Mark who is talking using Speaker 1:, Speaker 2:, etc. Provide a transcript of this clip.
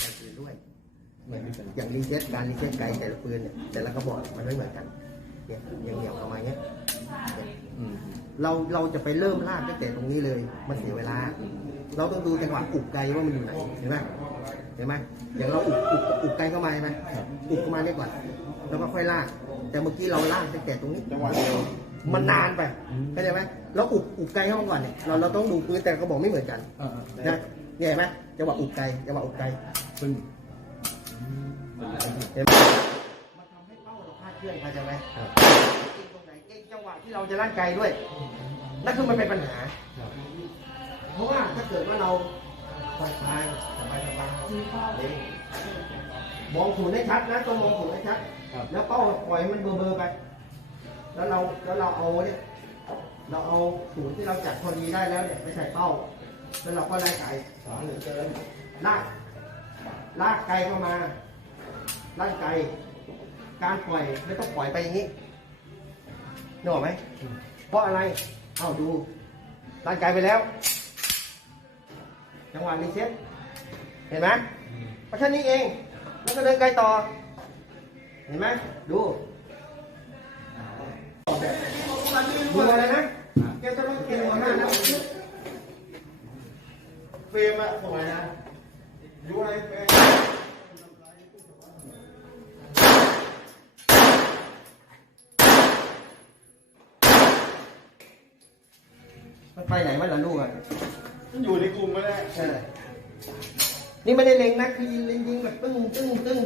Speaker 1: คือไกปืนด้วย อย่างรีเซ็ตการรีเซ็ตไกแต่ละปืนเนี่ยแต่ละกระบอกมันไม่เหมือนกันเนี่ยอย่างเหนียวประมาณเนี้ยเราเราจะไปเริ่มลากตั้งแต่ตรงนี้เลย มันเสียเวลา เราต้องดูจังหวะอุกไกว่ามันอยู่ไหนเห็นไหม เห็นไหมอย่างเราอุกอุกอุกไกเข้ามาใช่ไหมอุกเข้ามานี่ก่อนแล้วก็ค่อยลากแต่เมื่อกี้เราลากตั้งแต่ตรงนี้
Speaker 2: จังหวะเดียว
Speaker 1: มันนานไปเข้าใจไหมเราอุกอุกไกเข้ามาก่อนเนี่ยเราเราต้องดูปืนแต่ละกระบอกไม่เหมือนกัน
Speaker 2: อ่า
Speaker 1: นะเนี่ยเห็นไหมจังหวะอุกไกจังหวะอุกไก
Speaker 2: ๆซึ่งอืมเป็นไรครับ
Speaker 1: เห็นไหมมันทำให้เป้าเราคลาดเคลื่อนเข้าใจไหม
Speaker 2: ครับ
Speaker 1: เก่งตรงไหนเก่งจังหวะที่เราจะลั่นไกลด้วยนั่นคือมันเป็นปัญหา
Speaker 2: ครับ
Speaker 1: เพราะว่าถ้าเกิดว่าเรา ผ่อนคลายสบายสบายเองมองศูนย์ให้ชัดนะต้องมองศูนย์ให้ชัด
Speaker 2: ครับ
Speaker 1: แล้วเป้าปล่อยให้มันเบอร์เบอร์ๆไป แล้วเราแล้วเราเอาเนี่ยเราเอาศูนย์ที่เราจัดพอดีได้แล้วเนี่ยไปใส่เป้า แล้วเราก็ไล่ไกลหรือเกินลากลากไกลเข้ามาลั่นไกลการปล่อยไม่ต้องปล่อยไปอย่างนี้นึกออกไหมเพราะอะไร เอาดูลั่นไกลไปแล้ว จังหวะรีเซ็ตเห็นไหมเพราะแค่นี้เอง แล้วก็เดินไกลต่อ เห็นไหมดูดูอะไรนะแกจะต้องเก่งกว่าหน้านะ
Speaker 2: เฟรมอะส่งอะไรนะยูไอเฟรม
Speaker 1: มันไปไหนมันล่ะลูกอะ
Speaker 2: อยู่ในกลุ่มไม่ได้
Speaker 1: ใช่นี่ไม่ได้เล็งนะคือยิงยิงแบบตึ้งตึ้งตึ้ง